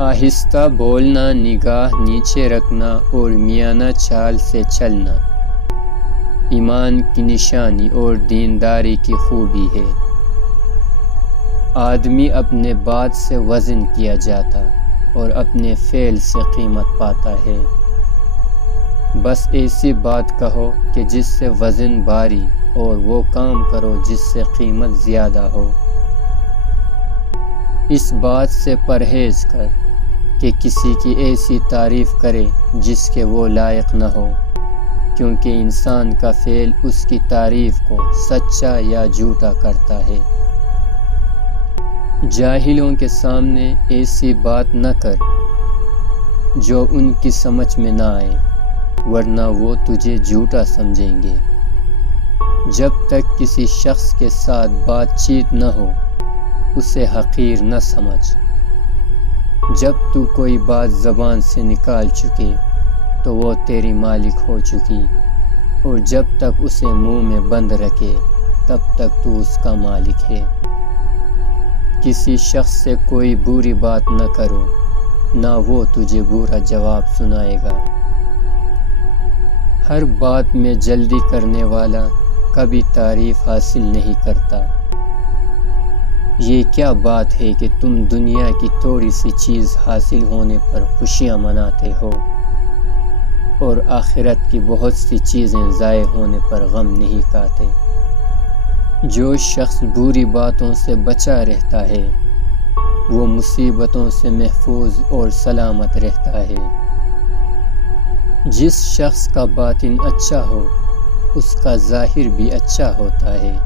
آہستہ بولنا، نگاہ نیچے رکھنا اور میانہ چال سے چلنا ایمان کی نشانی اور دینداری کی خوبی ہے۔ آدمی اپنے بات سے وزن کیا جاتا اور اپنے فعل سے قیمت پاتا ہے۔ بس ایسی بات کہو کہ جس سے وزن بھاری اور وہ کام کرو جس سے قیمت زیادہ ہو۔ اس بات سے پرہیز کر کہ کسی کی ایسی تعریف کرے جس کے وہ لائق نہ ہو، کیونکہ انسان کا فعل اس کی تعریف کو سچا یا جھوٹا کرتا ہے۔ جاہلوں کے سامنے ایسی بات نہ کر جو ان کی سمجھ میں نہ آئے، ورنہ وہ تجھے جھوٹا سمجھیں گے۔ جب تک کسی شخص کے ساتھ بات چیت نہ ہو اسے حقیر نہ سمجھ۔ جب تو کوئی بات زبان سے نکال چکے تو وہ تیری مالک ہو چکی، اور جب تک اسے منہ میں بند رکھے تب تک تو اس کا مالک ہے۔ کسی شخص سے کوئی بری بات نہ کرو، نہ وہ تجھے برا جواب سنائے گا۔ ہر بات میں جلدی کرنے والا کبھی تعریف حاصل نہیں کرتا۔ یہ کیا بات ہے کہ تم دنیا کی تھوڑی سی چیز حاصل ہونے پر خوشیاں مناتے ہو اور آخرت کی بہت سی چیزیں ضائع ہونے پر غم نہیں کھاتے۔ جو شخص بری باتوں سے بچا رہتا ہے وہ مصیبتوں سے محفوظ اور سلامت رہتا ہے۔ جس شخص کا باطن اچھا ہو اس کا ظاہر بھی اچھا ہوتا ہے۔